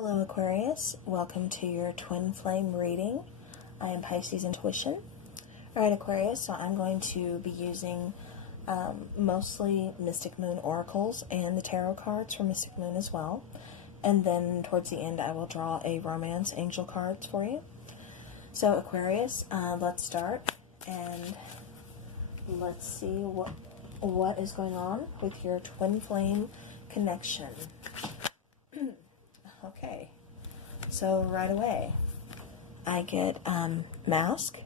Hello Aquarius, welcome to your twin flame reading. I am Pisces Intuition. Alright Aquarius, so I'm going to be using mostly Mystic Moon oracles and the tarot cards for Mystic Moon as well. And then towards the end I will draw a romance angel cards for you. So Aquarius, let's start and let's see what is going on with your twin flame connection. Okay, so right away, I get mask,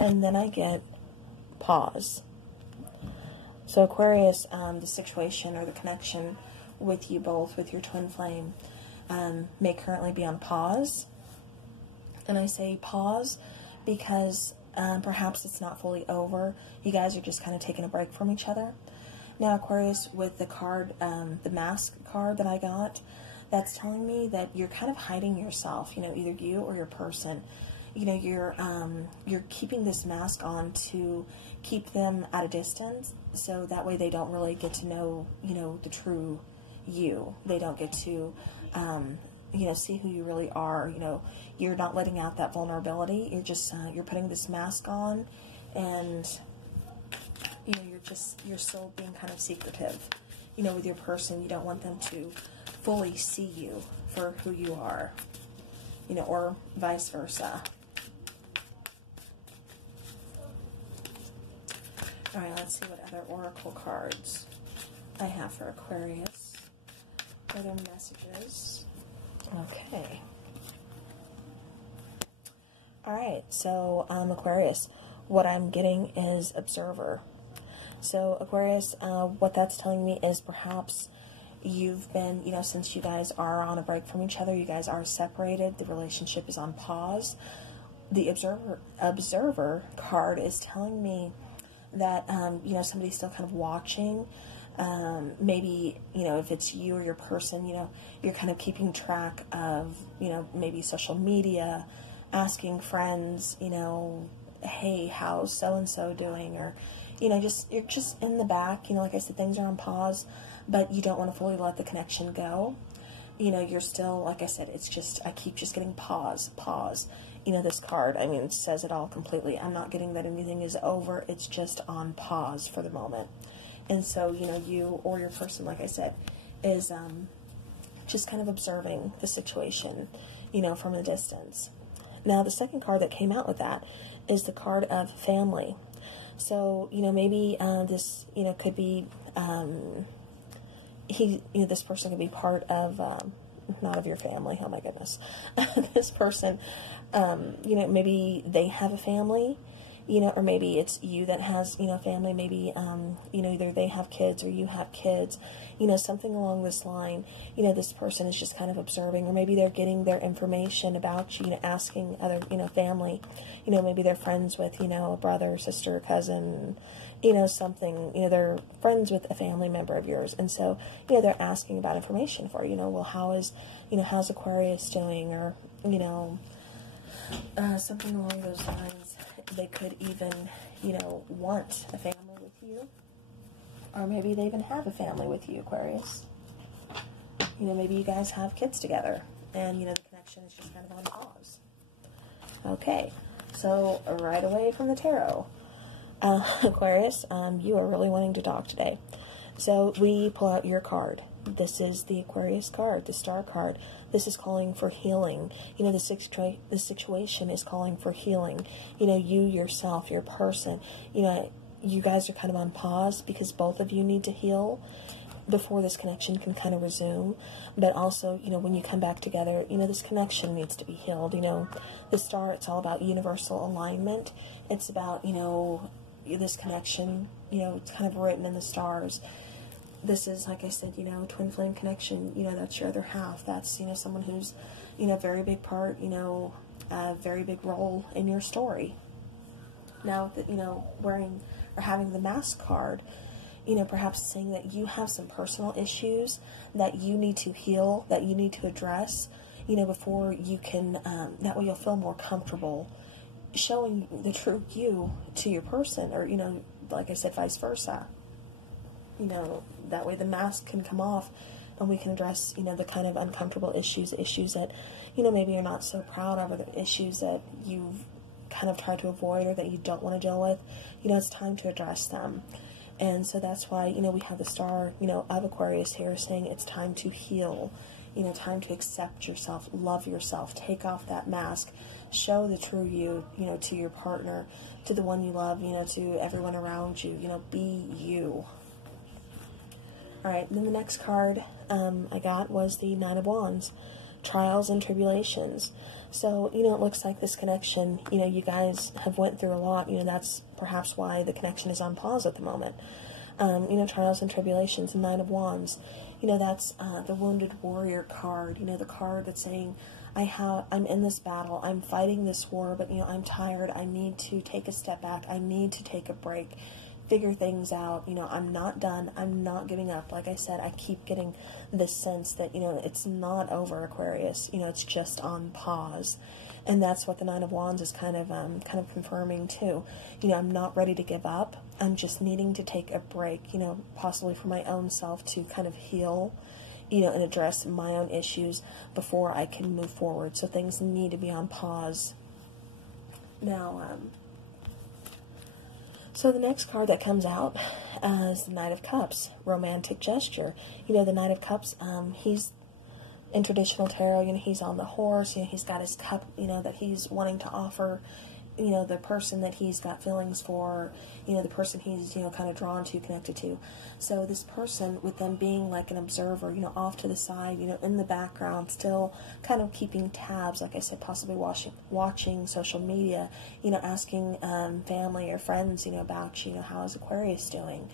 and then I get pause. So Aquarius, the situation or the connection with you both, with your twin flame, may currently be on pause. And I say pause because perhaps it's not fully over. You guys are just kind of taking a break from each other. Now, Aquarius, with the card, the mask card that I got, that's telling me that you're kind of hiding yourself, you know, either you or your person. You know, you're keeping this mask on to keep them at a distance, so that way they don't really get to know, you know, the true you. They don't get to, you know, see who you really are. You know, you're not letting out that vulnerability. You're just, you're putting this mask on, and you know, you're still being kind of secretive, you know, with your person. You don't want them to fully see you for who you are, you know, or vice versa. All right, let's see what other oracle cards I have for Aquarius. Other messages. Okay. All right, so Aquarius, what I'm getting is observer. So Aquarius, what that's telling me is perhaps you've been, you know, since you guys are on a break from each other, you guys are separated, the relationship is on pause. The observer card is telling me that, you know, somebody's still kind of watching. Maybe, you know, if it's you or your person, you know, you're kind of keeping track of, you know, maybe social media, asking friends, you know, hey, how's so-and-so doing? Or, you know, you're just in the back, you know, like I said, things are on pause, but you don't want to fully let the connection go. You know, you're still, like I said, it's just, I keep just getting pause. You know, this card, I mean, it says it all completely. I'm not getting that anything is over. It's just on pause for the moment. And so, you know, you or your person, like I said, is just kind of observing the situation, you know, from a distance. Now, the second card that came out with that is the card of family. So, you know, maybe this, you know, could be, you know, this person could be part of, not of your family, oh my goodness. This person, you know, maybe they have a family, you know, or maybe it's you that has, you know, family. Maybe, you know, either they have kids or you have kids, you know, something along this line. You know, this person is just kind of observing, or maybe they're getting their information about you know, asking other, you know, family, you know, maybe they're friends with, you know, a brother, sister, cousin, you know, something, you know, they're friends with a family member of yours. And so, you know, they're asking about information for, you know, well, how's Aquarius doing? Or, you know, something along those lines. They could even, you know, want a family with you. Or maybe they even have a family with you, Aquarius. You know, maybe you guys have kids together. And, you know, the connection is just kind of on pause. Okay. So, right away from the tarot. Aquarius, you are really wanting to talk today. So, we pull out your card. This is the Aquarius card, the Star card. This is calling for healing. You know, the situation is calling for healing. You know, you yourself, your person, you know, you guys are kind of on pause because both of you need to heal before this connection can kind of resume. But also, you know, when you come back together, you know, this connection needs to be healed. You know, the Star, it's all about universal alignment. It's about, you know, this connection, you know, it's kind of written in the stars. This is, like I said, you know, twin flame connection, you know, that's your other half. That's, you know, someone who's, you know, a very big part, you know, a very big role in your story. Now, that, you know, wearing or having the mask card, you know, perhaps saying that you have some personal issues that you need to heal, that you need to address, you know, before you can, that way you'll feel more comfortable showing the true you to your person, or, you know, like I said, vice versa. you know, that way the mask can come off and we can address, you know, the kind of uncomfortable issues that, you know, maybe you're not so proud of, or the issues that you've kind of tried to avoid or that you don't want to deal with. You know, it's time to address them. And so that's why, you know, we have the star, you know, of Aquarius here saying it's time to heal, you know, time to accept yourself, love yourself, take off that mask, show the true you, you know, to your partner, to the one you love, you know, to everyone around you, you know, be you. All right, and then the next card I got was the Nine of Wands, trials and tribulations. So, you know, it looks like this connection, you know, you guys have went through a lot. You know, that's perhaps why the connection is on pause at the moment. You know, trials and tribulations, the Nine of Wands. You know, that's the Wounded Warrior card. You know, the card that's saying, I'm in this battle. I'm fighting this war, but, you know, I'm tired. I need to take a step back. I need to take a break, figure things out. You know, I'm not done. I'm not giving up. Like I said, I keep getting this sense that, you know, it's not over, Aquarius. You know, it's just on pause. And that's what the Nine of Wands is kind of confirming too. You know, I'm not ready to give up. I'm just needing to take a break, you know, possibly for my own self to kind of heal, you know, and address my own issues before I can move forward. So things need to be on pause. Now, so the next card that comes out is the Knight of Cups, romantic gesture. You know, the Knight of Cups, he's in traditional tarot, you know, he's on the horse, you know, he's got his cup, you know, that he's wanting to offer, you know, the person that he's got feelings for, you know, the person he's, you know, kind of drawn to, connected to. So this person, with them being like an observer, you know, off to the side, you know, in the background, still kind of keeping tabs, like I said, possibly watching social media, you know, asking family or friends, you know, about, you know, how is Aquarius doing,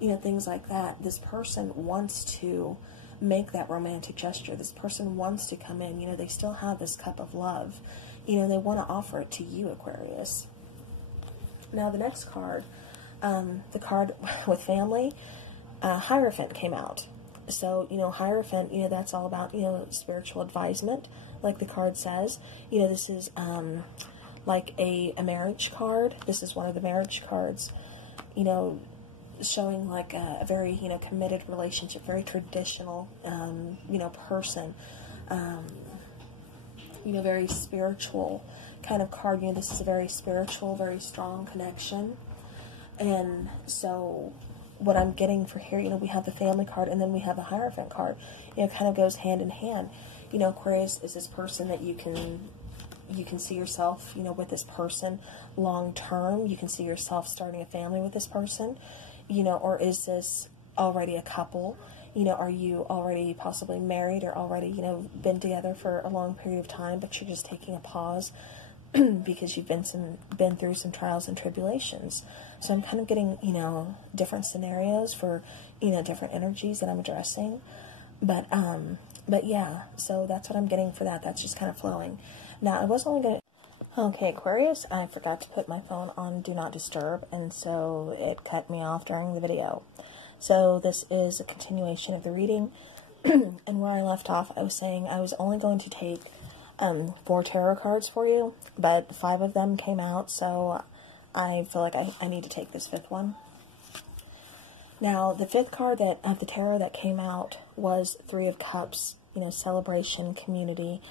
you know, things like that. This person wants to make that romantic gesture. This person wants to come in, you know, they still have this cup of love, you know, they want to offer it to you, Aquarius. Now the next card, the card with family, Hierophant came out. So, you know, Hierophant, you know, that's all about, you know, spiritual advisement, like the card says. You know, this is like a marriage card. This is one of the marriage cards, you know, showing like a very, you know, committed relationship, very traditional, you know, person, you know, very spiritual kind of card. You know, this is a very spiritual, very strong connection. And so what I'm getting for here, you know, we have the family card and then we have the Hierophant card. You know, it kind of goes hand in hand. You know, Aquarius is this person that you can see yourself, you know, with this person long term. You can see yourself starting a family with this person. You know, or is this already a couple? You know, are you already possibly married or already, you know, been together for a long period of time, but you're just taking a pause because you've been through some trials and tribulations. So I'm kind of getting, you know, different scenarios for, you know, different energies that I'm addressing. But yeah, so that's what I'm getting for that. That's just kind of flowing. Now, I was only going to... Okay, Aquarius, I forgot to put my phone on Do Not Disturb, and so it cut me off during the video. So this is a continuation of the reading, and where I left off, I was saying I was only going to take 4 tarot cards for you, but 5 of them came out, so I feel like I need to take this 5th one. Now, the 5th card of the tarot that came out was 3 of Cups, you know, celebration, community.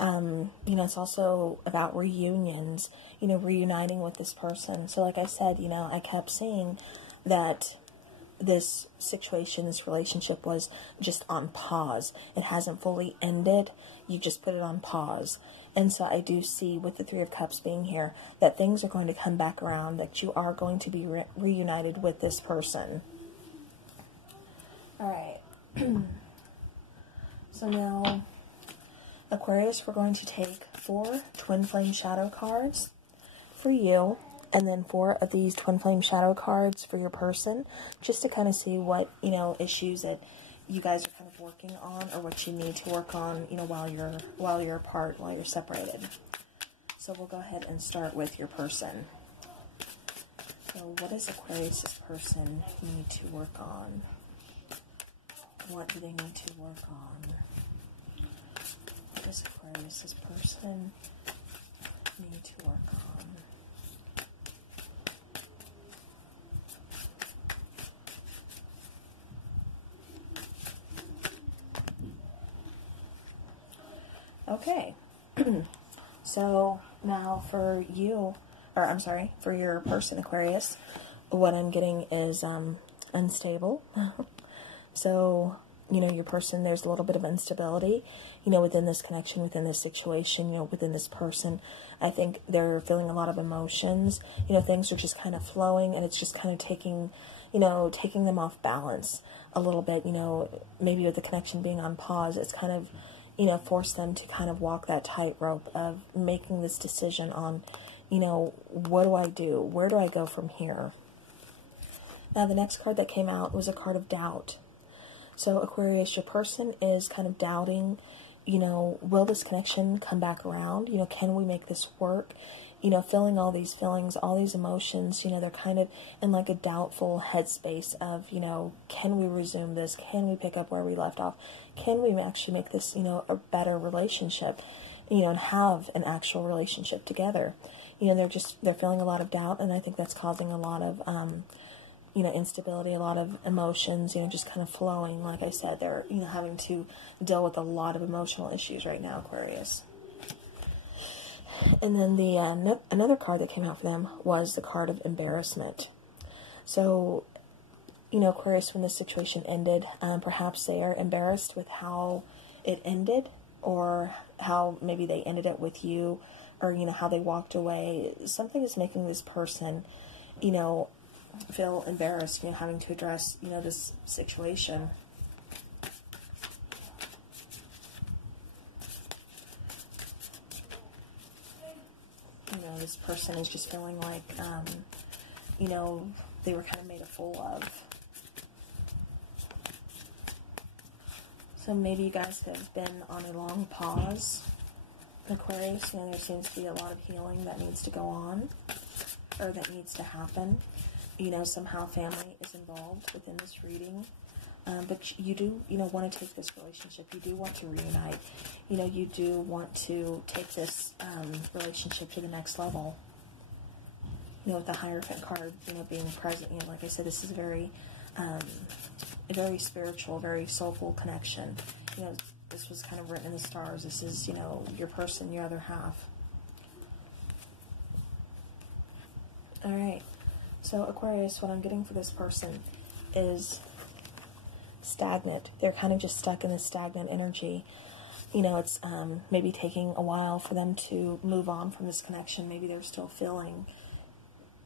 You know, it's also about reunions, you know, reuniting with this person. So like I said, you know, I kept seeing that this situation, this relationship was just on pause. It hasn't fully ended. You just put it on pause. And so I do see with the 3 of Cups being here that things are going to come back around, that you are going to be reunited with this person. All right. So now, Aquarius, we're going to take 4 Twin Flame Shadow cards for you, and then 4 of these Twin Flame Shadow cards for your person, just to kind of see what, you know, issues that you guys are kind of working on, or what you need to work on, you know, while you're apart, while you're separated. So we'll go ahead and start with your person. So what does Aquarius's person need to work on? What do they need to work on? What does Aquarius's person need to work on? Okay. So now for you, or I'm sorry, for your person, Aquarius, what I'm getting is unstable. So, you know, your person, there's a little bit of instability, you know, within this connection, within this situation, you know, within this person. I think they're feeling a lot of emotions. You know, things are just kind of flowing, and it's just kind of taking, you know, taking them off balance a little bit. You know, maybe with the connection being on pause, it's kind of, you know, forced them to kind of walk that tightrope of making this decision on, you know, what do I do? Where do I go from here? Now, the next card that came out was a card of doubt. So, Aquarius, your person is kind of doubting, you know, will this connection come back around? You know, can we make this work? You know, feeling all these feelings, all these emotions, you know, they're kind of in like a doubtful headspace of, you know, can we resume this? Can we pick up where we left off? Can we actually make this, you know, a better relationship, you know, and have an actual relationship together? You know, they're feeling a lot of doubt, and I think that's causing a lot of, you know, instability, a lot of emotions, you know, just kind of flowing. Like I said, they're, you know, having to deal with a lot of emotional issues right now, Aquarius. And then the another card that came out for them was the card of embarrassment. So, you know, Aquarius, when this situation ended, perhaps they are embarrassed with how it ended, or how maybe they ended it with you, or, you know, how they walked away. Something is making this person, you know, feel embarrassed, you know, having to address, you know, this situation. You know, this person is just feeling like, you know, they were kind of made a fool of. So maybe you guys have been on a long pause, Aquarius. You know, there seems to be a lot of healing that needs to go on, or that needs to happen. You know, somehow family is involved within this reading. But you do, you know, want to take this relationship. You do want to reunite. You know, you do want to take this relationship to the next level. You know, with the Hierophant card, you know, being present. You know, like I said, this is a very spiritual, very soulful connection. You know, this was kind of written in the stars. This is, you know, your person, your other half. All right. So, Aquarius, what I'm getting for this person is stagnant. They're kind of just stuck in this stagnant energy. You know, it's maybe taking a while for them to move on from this connection. Maybe they're still feeling,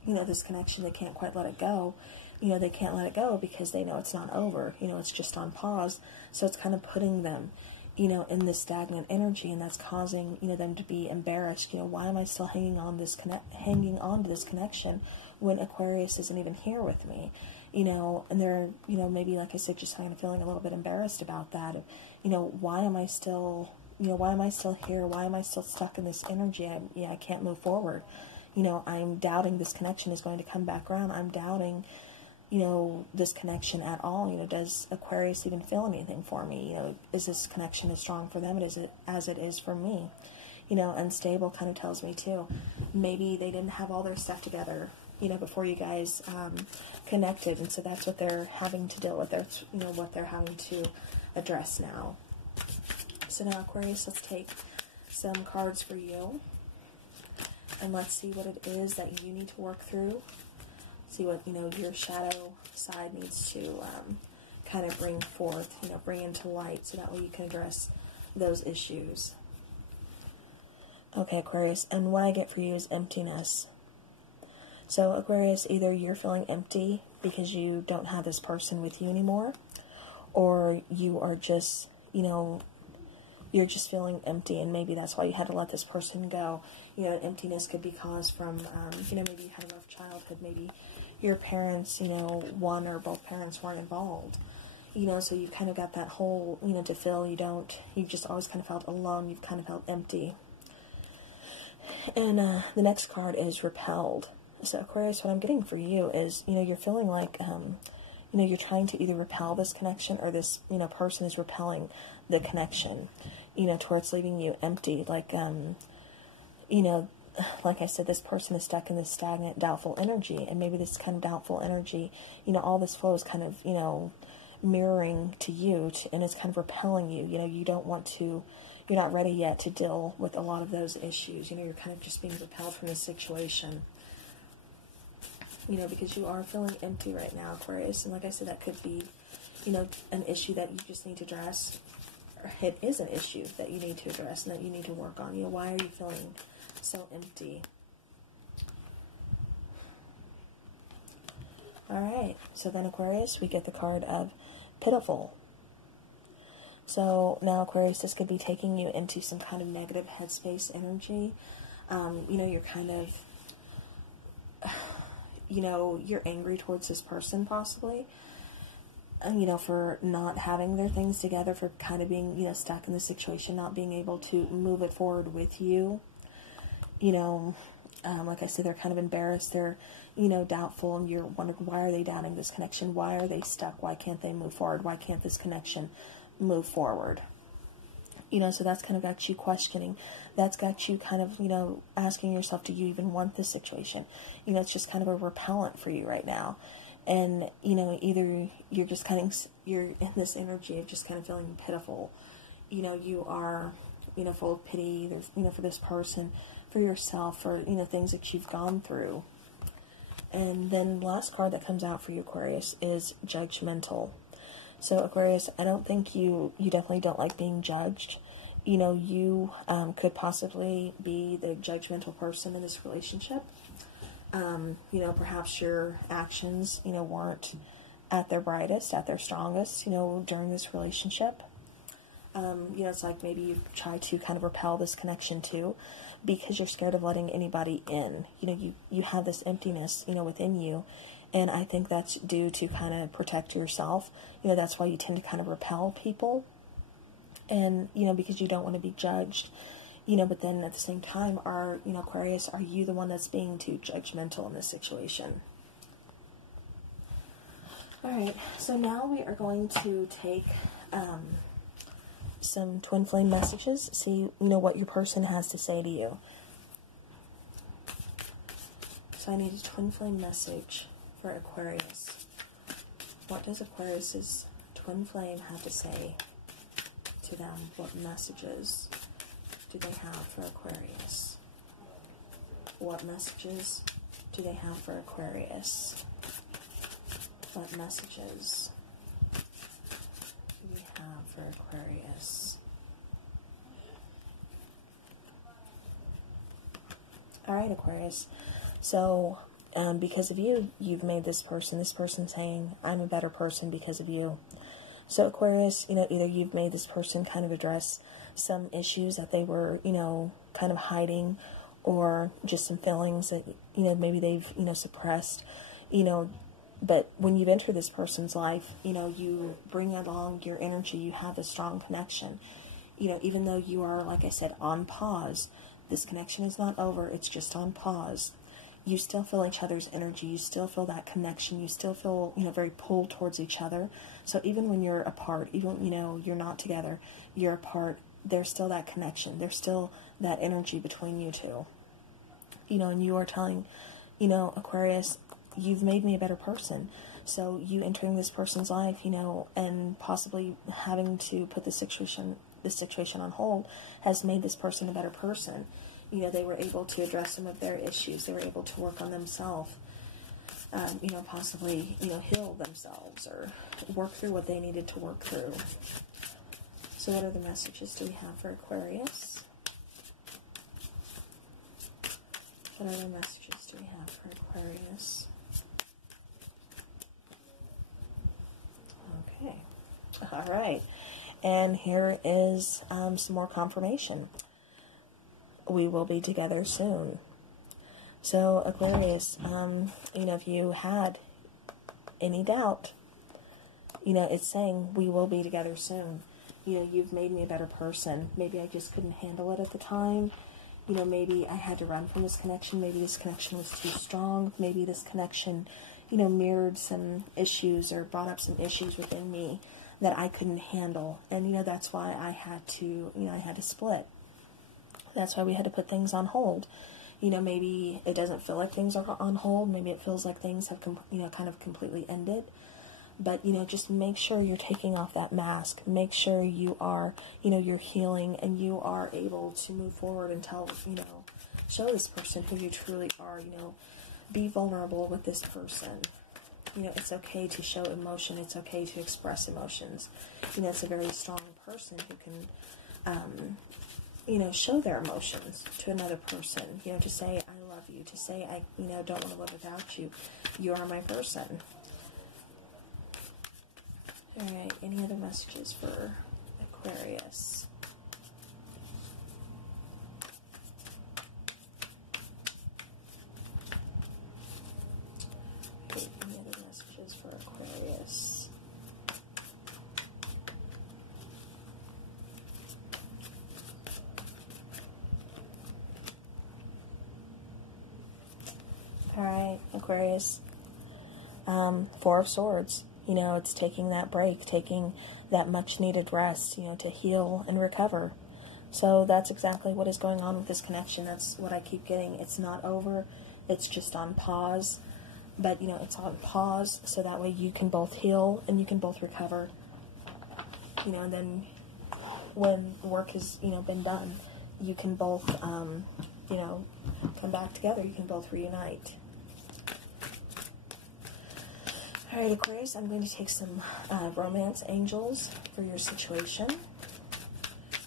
you know, this connection. They can't quite let it go. You know, they can't let it go because they know it's not over. You know, it's just on pause. So it's kind of putting them, you know, in this stagnant energy, and that's causing, you know, them to be embarrassed. You know, why am I still hanging on to this connection when Aquarius isn't even here with me? You know, and they're, you know, maybe, like I said, just kind of feeling a little bit embarrassed about that. You know, why am I still, you know, why am I still here? Why am I still stuck in this energy? I can't move forward. You know, I'm doubting this connection is going to come back around. I'm doubting, you know, this connection at all. You know, does Aquarius even feel anything for me? You know, is this connection as strong for them as it is for me? You know, unstable kind of tells me too. Maybe they didn't have all their stuff together, you know, before you guys connected, and so that's what they're having to deal with. That's, you know, what they're having to address now. So now, Aquarius, let's take some cards for you, and let's see what it is that you need to work through. See what, you know, your shadow side needs to kind of bring forth, you know, bring into light, so that way you can address those issues. Okay, Aquarius, and what I get for you is emptiness. So, Aquarius, either you're feeling empty because you don't have this person with you anymore, or you are just, you know, you're just feeling empty, and maybe that's why you had to let this person go. You know, emptiness could be caused from, you know, maybe you had a rough childhood, maybe your parents, you know, one or both parents weren't involved. You know, so you've kind of got that hole, you know, to fill. You've just always kind of felt alone. You've kind of felt empty. And the next card is repelled. So, Aquarius, what I'm getting for you is, you know, you're feeling like, you know, you're trying to either repel this connection, or this, you know, person is repelling the connection, you know, towards leaving you empty. Like, you know, like I said, this person is stuck in this stagnant, doubtful energy, and maybe this kind of doubtful energy, you know, all this flow is kind of, you know, mirroring to you, and it's kind of repelling you. You know, you don't want to, you're not ready yet to deal with a lot of those issues. You know, you're kind of just being repelled from the situation. You know, because you are feeling empty right now, Aquarius. And like I said, that could be, you know, an issue that you just need to address. Or it is an issue that you need to address and that you need to work on. You know, why are you feeling so empty? Alright, so then Aquarius, we get the card of Pitiful. So now Aquarius, this could be taking you into some kind of negative headspace energy. You know, you're kind of, you know, you're angry towards this person possibly. You know, for not having their things together, for kind of being, you know, stuck in the situation, not being able to move it forward with you. You know, like I said, they're kind of embarrassed. They're, you know, doubtful, and you're wondering, why are they doubting this connection? Why are they stuck? Why can't they move forward? Why can't this connection move forward? You know, so that's kind of got you questioning. That's got you kind of, you know, asking yourself, do you even want this situation? You know, it's just kind of a repellent for you right now. And, you know, either you're just kind of, you're in this energy of just kind of feeling pitiful. You know, you are, you know, full of pity, there's, you know, for this person, for yourself, for, you know, things that you've gone through. And then last card that comes out for you, Aquarius, is Judgmental. So, Aquarius, I don't think you definitely don't like being judged. You know, you could possibly be the judgmental person in this relationship. You know, perhaps your actions, you know, weren't at their brightest, at their strongest, you know, during this relationship. You know, it's like maybe you try to kind of repel this connection too, because you're scared of letting anybody in. You know, you have this emptiness, you know, within you, and I think that's due to kind of protect yourself. You know, that's why you tend to kind of repel people, and, you know, because you don't want to be judged. You know, but then at the same time, you know, Aquarius, are you the one that's being too judgmental in this situation? Alright, so now we are going to take some twin flame messages, see, you know, what your person has to say to you. So I need a twin flame message for Aquarius. What does Aquarius's twin flame have to say to them? What messages do they have for Aquarius? What messages do they have for Aquarius? What messages do we have for Aquarius? Alright, Aquarius. So, because of you, you've made this person saying, I'm a better person because of you. So, Aquarius, you know, either you've made this person kind of address some issues that they were, you know, kind of hiding, or just some feelings that, you know, maybe they've, you know, suppressed, you know. But when you've entered this person's life, you know, you bring along your energy, you have a strong connection. You know, even though you are, like I said, on pause, this connection is not over, it's just on pause. You still feel each other's energy, you still feel that connection, you still feel, you know, very pulled towards each other. So even when you're apart, even, you know, you're not together, you're apart, there's still that connection, there's still that energy between you two. You know, and you are telling, you know, Aquarius, you've made me a better person. So you entering this person's life, you know, and possibly having to put this situation on hold has made this person a better person. You know, they were able to address some of their issues. They were able to work on themselves. You know, possibly, you know, heal themselves or work through what they needed to work through. So what other messages do we have for Aquarius? What other messages do we have for Aquarius? Okay. All right. And here is some more confirmation. We will be together soon. So, Aquarius, you know, if you had any doubt, you know, it's saying we will be together soon. You know, you've made me a better person. Maybe I just couldn't handle it at the time. You know, maybe I had to run from this connection. Maybe this connection was too strong. Maybe this connection, you know, mirrored some issues or brought up some issues within me that I couldn't handle. And, you know, that's why I had to, you know, I had to split. That's why we had to put things on hold. You know, maybe it doesn't feel like things are on hold. Maybe it feels like things have, you know, kind of completely ended. But, you know, just make sure you're taking off that mask. Make sure you are, you know, you're healing and you are able to move forward and tell, you know, show this person who you truly are, you know, be vulnerable with this person. You know, it's okay to show emotion. It's okay to express emotions. You know, it's a very strong person who can, you know, show their emotions to another person. You know, to say, I love you. To say, I, you know, don't want to live without you. You are my person. Alright, any other messages for Aquarius? Okay, any other messages for Aquarius? Alright, Aquarius. Four of Swords. You know, it's taking that break, taking that much needed rest, you know, to heal and recover. So that's exactly what is going on with this connection. That's what I keep getting. It's not over. It's just on pause. But, you know, it's on pause so that way you can both heal and you can both recover. You know, and then when work has, you know, been done, you can both, you know, come back together. You can both reunite. Alright, Aquarius, I'm going to take some romance angels for your situation,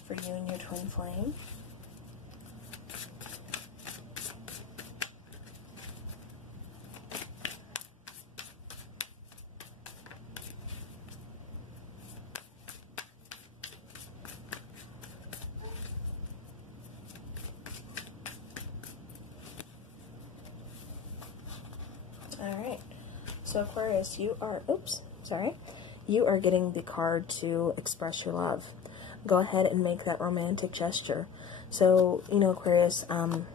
for you and your twin flame. Alright. So Aquarius, you are, you are getting the card to express your love. Go ahead and make that romantic gesture. So, you know, Aquarius,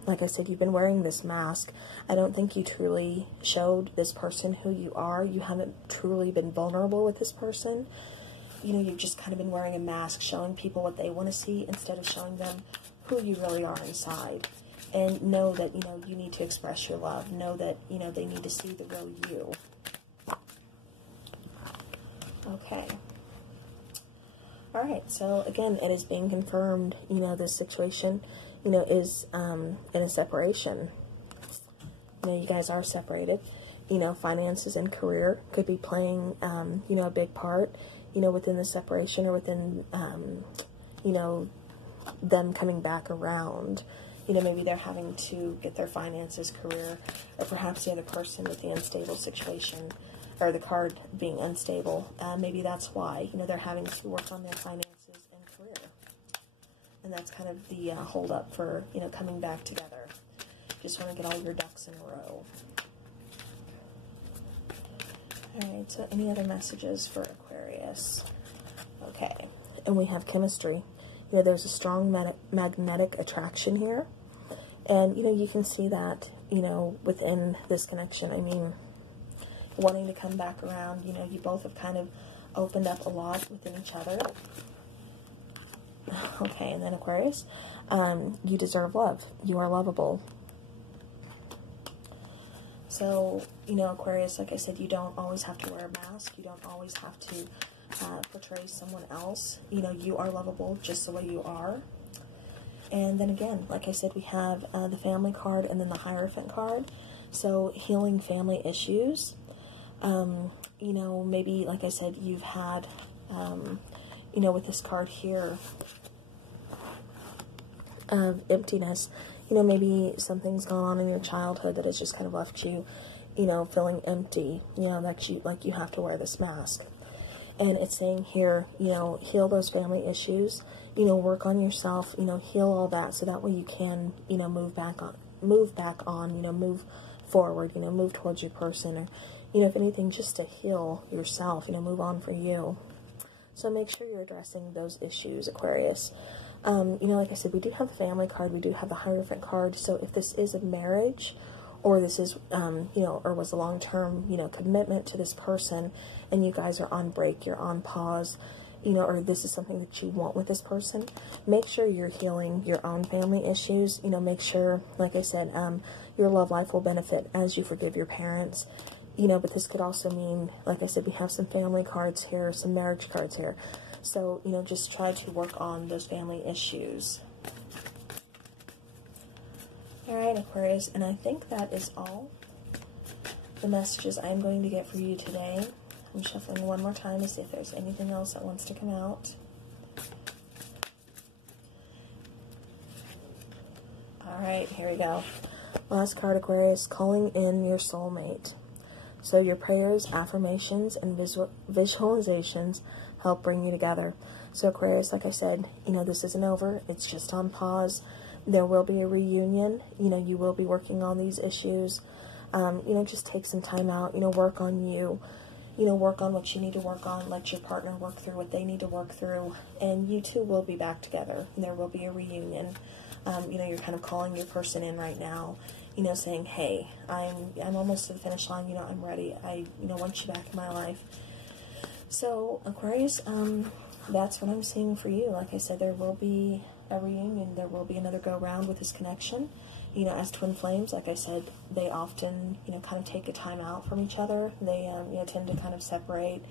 like I said, you've been wearing this mask. I don't think you truly showed this person who you are. You haven't truly been vulnerable with this person. You know, you've just kind of been wearing a mask, showing people what they want to see instead of showing them who you really are inside. And know that, you know, you need to express your love. Know that, you know, they need to see the real you. Okay. Alright, so again, it is being confirmed, you know, this situation, you know, is in a separation. You know, you guys are separated. You know, finances and career could be playing, you know, a big part, you know, within the separation or within, you know, them coming back around. You know, maybe they're having to get their finances, career, or perhaps the other person with the unstable situation, or the card being unstable. Maybe that's why, you know, they're having to work on their finances and career. And that's kind of the hold up for, you know, coming back together. Just want to get all your ducks in a row. Alright, so any other messages for Aquarius? Okay, and we have chemistry. You know, there's a strong magnetic attraction here. And, you know, you can see that, you know, within this connection. I mean, wanting to come back around, you know, you both have kind of opened up a lot within each other. Okay, and then Aquarius, you deserve love. You are lovable. So, you know, Aquarius, like I said, you don't always have to wear a mask. You don't always have to portray someone else. You know, you are lovable just the way you are. And then again, like I said, we have the family card and then the Hierophant card. So healing family issues. You know, maybe, like I said, you've had, you know, with this card here of emptiness, you know, maybe something's gone on in your childhood that has just kind of left you, you know, feeling empty, you know, like you have to wear this mask. And it's saying here, you know, heal those family issues, you know, work on yourself, you know, heal all that so that way you can, you know, move back on, you know, move forward, you know, move towards your person, or, you know, if anything, just to heal yourself, you know, move on for you. So make sure you're addressing those issues, Aquarius. You know, like I said, we do have the family card, we do have the Hierophant card, so if this is a marriage, or this is, you know, or was a long-term, you know, commitment to this person, and you guys are on break, you're on pause, you know, or this is something that you want with this person, make sure you're healing your own family issues. You know, make sure, like I said, your love life will benefit as you forgive your parents. you know, but this could also mean, like I said, we have some family cards here, some marriage cards here. So, you know, just try to work on those family issues. Alright, Aquarius, and I think that is all the messages I'm going to get for you today. I'm shuffling one more time to see if there's anything else that wants to come out. Alright, here we go. Last card, Aquarius, calling in your soulmate. So your prayers, affirmations, and visualizations help bring you together. So Aquarius, like I said, you know, this isn't over. It's just on pause. There will be a reunion. You know, you will be working on these issues. You know, just take some time out. You know, work on you. You know, work on what you need to work on. Let your partner work through what they need to work through. And you two will be back together. And there will be a reunion. You know, you're kind of calling your person in right now. You know, saying, hey, I'm almost to the finish line. You know, I'm ready. You know, want you back in my life. So, Aquarius, that's what I'm seeing for you. Like I said, there will be a reunion. There will be another go-round with this connection. You know, as twin flames, like I said, they often, you know, kind of take a time out from each other. They, you know, tend to kind of separate,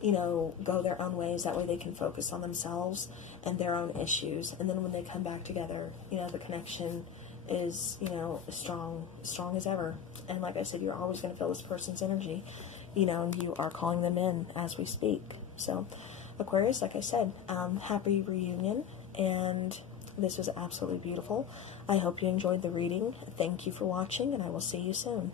you know, go their own ways. That way they can focus on themselves and their own issues. And then when they come back together, you know, the connection is, you know, strong as ever. And like I said, you're always going to feel this person's energy, you know, and you are calling them in as we speak. So, Aquarius, like I said, happy reunion, and this was absolutely beautiful. I hope you enjoyed the reading. Thank you for watching, and I will see you soon.